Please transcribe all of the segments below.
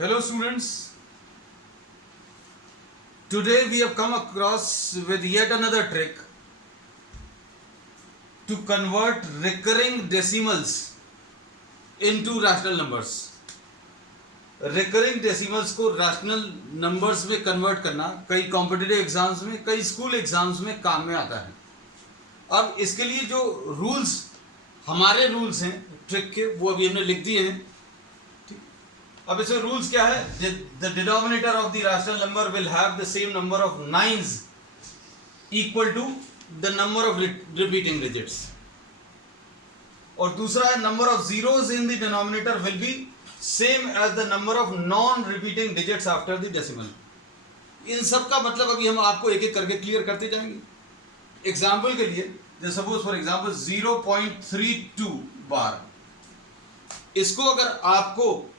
Hello students, today we have come across with yet another trick to convert recurring decimals into rational numbers. Recurring decimals को rational numbers में convert करना कई competitive exams में, कई school exams में काम में आता है। अब इसके लिए जो रूल्स हमारे रूल्स हैं ट्रिक के, वो अभी हमने लिख दिए हैं। ठीक, अब इसमें रूल्स क्या है? The denominator of the rational number will have the same number of nines equal to the number of repeating digits, और दूसरा है number of zeros in the denominator will be same as the number of non repeating digits after the decimal. इन सब का मतलब अभी हम आपको एक एक करके क्लियर करते जाएंगे। एग्जाम्पल के लिए, जैसे सपोज फॉर एग्जाम्पल 0.32 बार, इसको अगर आपको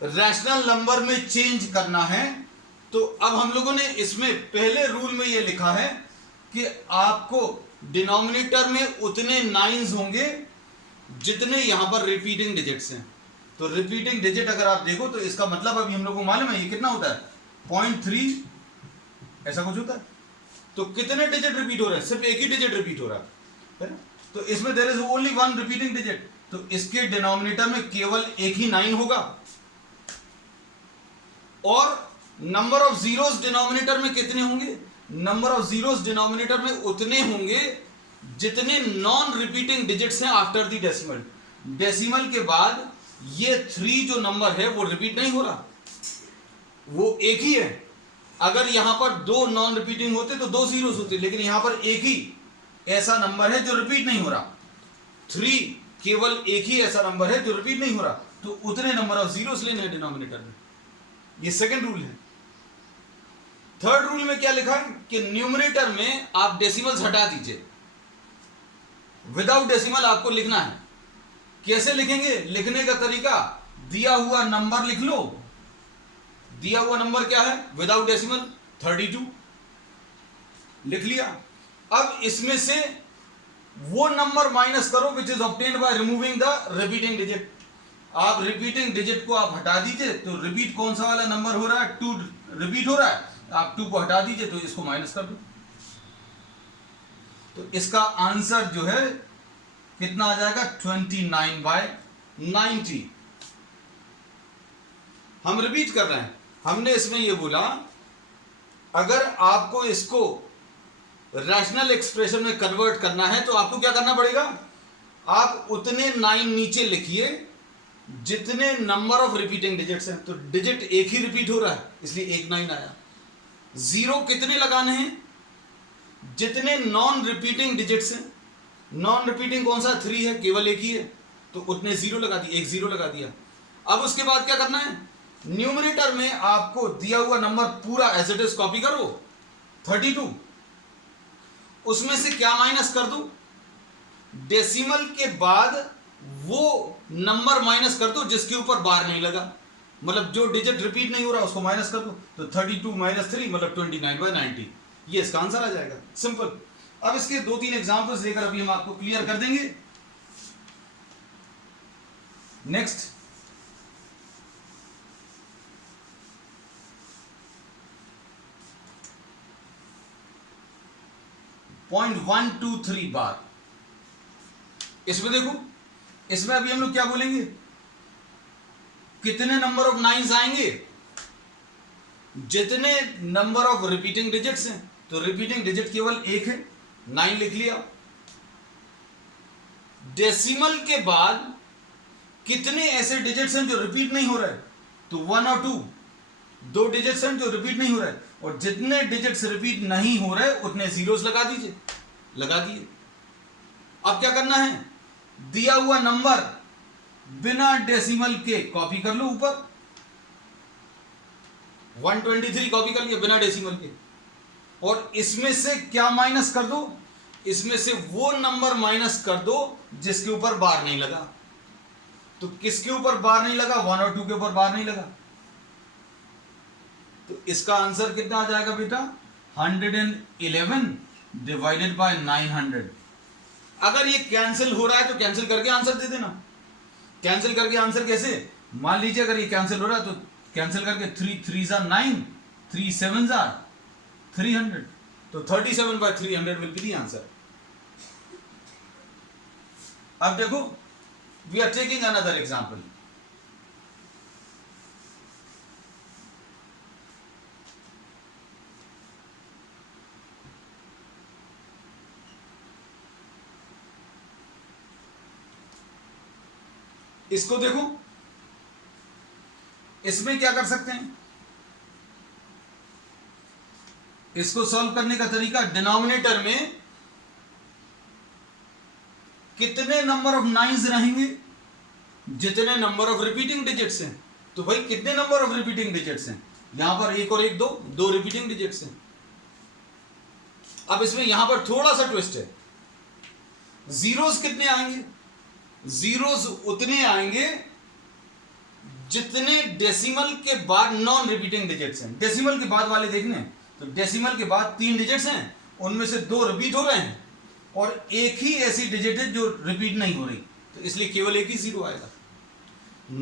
रैशनल नंबर में चेंज करना है तो अब हम लोगों ने इसमें पहले रूल में यह लिखा है कि आपको डिनोमिनेटर में उतने नाइन्स होंगे जितने यहां पर रिपीटिंग डिजिट्स हैं। तो रिपीटिंग डिजिट अगर आप देखो तो इसका मतलब अभी हम लोगों को मालूम है ये कितना होता है, 0.3 ऐसा कुछ होता है। तो कितने डिजिट रिपीट हो रहे हैं? सिर्फ एक ही डिजिट रिपीट हो रहा है ना? तो इसमें there is only one repeating digit, तो इसके डिनोमिनेटर में केवल एक ही 9 होगा, और नंबर ऑफ जीरोस डिनोमिनेटर में कितने होंगे? नंबर ऑफ जीरोस डिनोमिनेटर में उतने होंगे जितने नॉन रिपीटिंग डिजिट्स हैं आफ्टर द डेसिमल। डेसिमल के बाद ये 3 जो नंबर है वो रिपीट नहीं हो रहा, वो एक ही है। अगर यहां पर 2 नॉन रिपीटिंग होते तो 2 जीरोस होते, लेकिन यहां पर एक ही ऐसा नंबर है जो रिपीट नहीं हो रहा। 3 केवल एक ही ऐसा नंबर है जो रिपीट नहीं हो रहा, तो उतने नंबर ऑफ जीरोस लेने हैं डिनोमिनेटर में। ये सेकंड रूल है। थर्ड रूल में क्या लिखा है कि न्यूमरेटर में आप डेसिमल्स हटा दीजिए, विदाउट डेसिमल आपको लिखना है। कैसे लिखेंगे? लिखने का तरीका, दिया हुआ नंबर लिख लो। दिया हुआ नंबर क्या है विदाउट डेसिमल? 32 लिख लिया। अब इसमें से वो नंबर माइनस करो which is obtained by removing the repeating digit. आप रिपीटिंग डिजिट को आप हटा दीजिए, तो रिपीट कौन सा वाला नंबर हो रहा है? 2 रिपीट हो रहा है, आप 2 को हटा दीजिए तो इसको माइनस कर दो। तो इसका आंसर जो है कितना आ जाएगा? 29/90। हम रिपीट कर रहे हैं, हमने इसमें यह बोला अगर आपको इसको रैशनल एक्सप्रेशन में कन्वर्ट करना है तो आपको क्या करना पड़ेगा? आप उतने 9 नीचे लिखिए जितने नंबर ऑफ रिपीटिंग डिजिट्स हैं। तो डिजिट एक ही रिपीट हो रहा है इसलिए एक 9 आया। जीरो कितने लगाने हैं? जितने नॉन रिपीटिंग डिजिट्स हैं। नॉन रिपीटिंग कौन सा? 3 है, केवल एक ही है, तो उतने जीरो लगा दिए, एक जीरो लगा दिया। अब उसके बाद क्या करना है? न्यूमरेटर में आपको दिया हुआ नंबर पूरा एज इट इज कॉपी करो 32, उसमें से क्या माइनस कर दो? डेसिमल के बाद वो नंबर माइनस कर दो जिसके ऊपर बार नहीं लगा, मतलब जो डिजिट रिपीट नहीं हो रहा उसको माइनस कर दो। तो 32 - 3 मतलब 29/90। ये इसका आंसर आ जाएगा, सिंपल। अब इसके 2-3 एग्जांपल्स लेकर अभी हम आपको क्लियर कर देंगे। नेक्स्ट, पॉइंट 123 बार। इसमें देखो, इसमें अभी हम लोग क्या बोलेंगे? कितने नंबर ऑफ 9s आएंगे? जितने नंबर ऑफ रिपीटिंग डिजिट्स हैं। तो रिपीटिंग डिजिट केवल एक है, 9 लिख लिया। डेसिमल के बाद कितने ऐसे डिजिट्स हैं जो रिपीट नहीं हो रहे? तो 1 और 2 डिजिट्स हैं जो रिपीट नहीं हो रहे, और जितने डिजिट्स रिपीट नहीं हो रहे उतने जीरोस लगा दीजिए, लगा दिए। अब क्या करना है? दिया हुआ नंबर बिना डेसिमल के कॉपी कर लो ऊपर। 123 कॉपी कर लिया बिना डेसिमल के, और इसमें से क्या माइनस कर दो? इसमें से वो नंबर माइनस कर दो जिसके ऊपर बार नहीं लगा। तो किसके ऊपर बार नहीं लगा? 1 और 2 के ऊपर बार नहीं लगा। तो इसका आंसर कितना आ जाएगा बेटा? 111 डिवाइडेड बाय 900। अगर ये कैंसिल हो रहा है तो कैंसिल करके आंसर दे देना। कैंसिल करके आंसर कैसे, मान लीजिए अगर ये कैंसिल हो रहा है तो कैंसिल करके 3 3s are 9, 3 7s are 300, तो 37/300 विल बी द आंसर। अब देखो, we are taking another example. इसको देखो, इसमें क्या कर सकते हैं, इसको सॉल्व करने का तरीका, डिनोमिनेटर में कितने नंबर ऑफ नाइन्स रहेंगे, जितने नंबर ऑफ रिपीटिंग डिजिट्स हैं। तो भाई कितने नंबर ऑफ रिपीटिंग डिजिट्स हैं, यहां पर एक और एक दो रिपीटिंग डिजिट्स हैं। अब इसमें यहां पर थोड़ा सा ट्विस्ट है, जीरोस कितने आएंगे, जीरोस उतने आएंगे जितने डेसिमल के बाद नॉन रिपीटिंग डिजिट्स हैं। डेसिमल के बाद वाले देखने, तो डेसिमल के बाद 3 डिजिट्स हैं, उनमें से 2 रिपीट हो रहे हैं और एक ही ऐसी डिजिट है जो रिपीट नहीं हो रही, तो इसलिए केवल एक ही जीरो आएगा।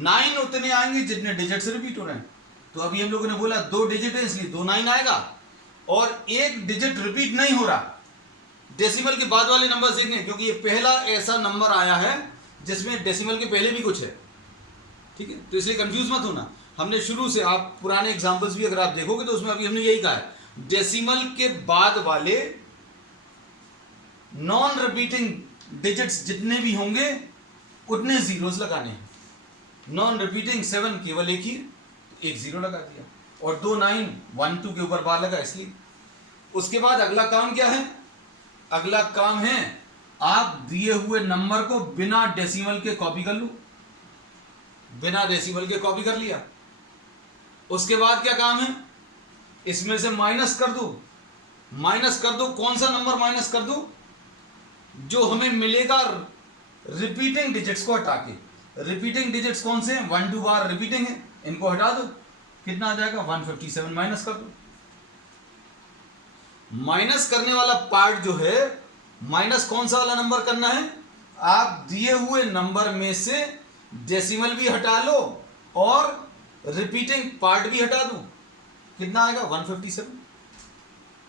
9 उतने आएंगे जितने डिजिट्स रिपीट हो रहे हैं, तो अभी हम लोगों ने बोला 2 डिजिट है इसलिए 2 9 आएगा, और एक डिजिट रिपीट नहीं हो रहा। डेसिमल के बाद वाले नंबर देखें, क्योंकि ये पहला ऐसा नंबर आया है जिसमें डेसिमल के पहले भी कुछ है, ठीक है, तो इसलिए कंफ्यूज मत होना। हमने शुरू से, आप पुराने एग्जांपल्स भी अगर आप देखोगे तो उसमें अभी हमने यही कहा है, डेसिमल के बाद वाले नॉन रिपीटिंग डिजिट्स जितने भी होंगे उतने जीरोस लगाने हैं। नॉन रिपीटिंग 7 केवल एक ही, एक जीरो लगा दिया, और 2 9 1 2 के ऊपर बार लगा इसलिए। उसके बाद अगला काम क्या है, अगला काम है आप दिए हुए नंबर को बिना डेसिमल के कॉपी कर लो, बिना डेसिमल के कॉपी कर लिया। उसके बाद क्या काम है, इसमें से माइनस कर दो, माइनस कर दो, कौन सा नंबर माइनस कर दो, जो हमें मिलेगा रिपीटिंग डिजिट्स को हटा के। रिपीटिंग डिजिट्स कौन से हैं, 1 2 बार रिपीटिंग है, इनको हटा दो, कितना आ जाएगा 157, माइनस कर दो। माइनस करने वाला पार्ट जो है, माइनस कौन सा वाला नंबर करना है, आप दिए हुए नंबर में से डेसिमल भी हटा लो और रिपीटिंग पार्ट भी हटा दो, कितना आएगा 157,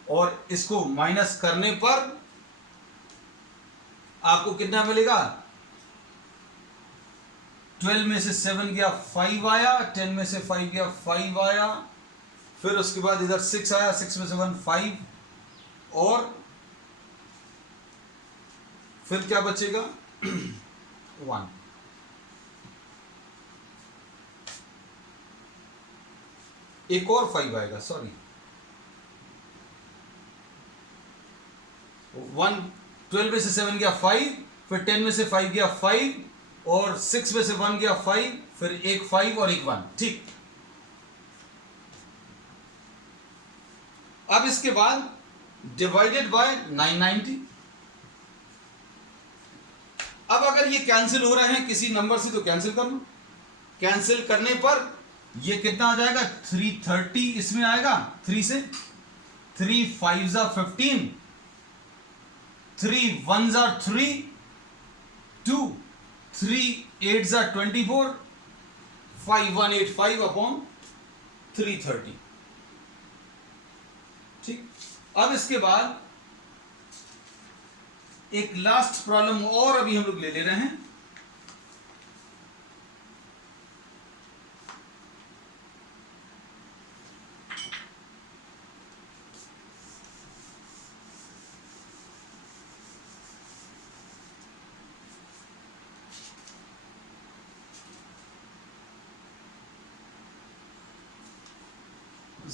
और इसको माइनस करने पर आपको कितना मिलेगा, 12 में से 7 गया 5 आया, 10 में से 5 गया 5 आया, फिर उसके बाद इधर 6 आया, 6 में से 1 5, और फिर क्या बचेगा 1। एक और 5 आएगा, सॉरी 1, 12 में से 7 गया 5, फिर 10 में से 5 गया 5, और 6 में से 1 गया 5, फिर एक 5 और एक 1, ठीक। अब इसके बाद डिवाइडेड बाय 990। अब अगर ये कैंसिल हो रहे हैं किसी नंबर से तो कैंसिल कर लो, कैंसिल करने पर ये कितना आ जाएगा 330, इसमें आएगा 3 से, 3 5s are 15, 3 1s are 3, 2 3 8s are 24, 5185 upon 330, ठीक। अब इसके बाद एक लास्ट प्रॉब्लम और अभी हम लोग ले रहे हैं।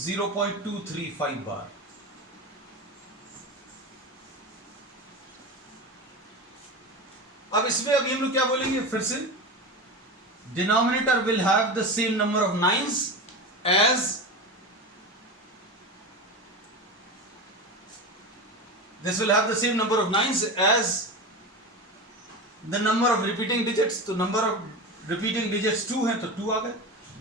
$0.235 बार। अब इसमें अभी हम लोग क्या बोलेंगे, फिर से denominator will have the same number of nines as this will have the same number of nines as the number of repeating digits. तो नंबर ऑफ रिपीटिंग डिजिट्स 2 है तो 2 आ गए।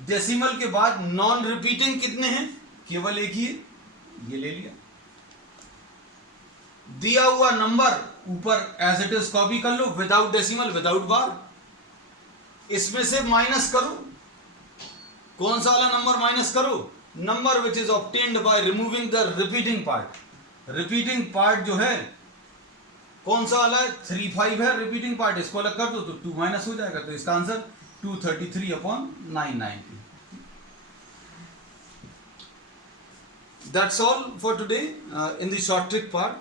डेसिमल के बाद नॉन रिपीटिंग कितने हैं, केवल एक ही है, ये ले लिया। दिया हुआ नंबर ऊपर एज इट इज कॉपी कर लो, विदाउट डेसिमल विदाउट बार, इसमें से माइनस करूं, कौन सा वाला नंबर माइनस करूं? Number which is obtained by removing the repeating part. Repeating part जो है कौन सा वाला है? 3 5 है रिपीटिंग पार्ट, इसको अलग कर दो तो 2 माइनस हो जाएगा, तो इसका answer 233/990। That's all for today in the short trick part.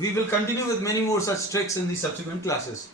We will continue with many more such tricks in the subsequent classes.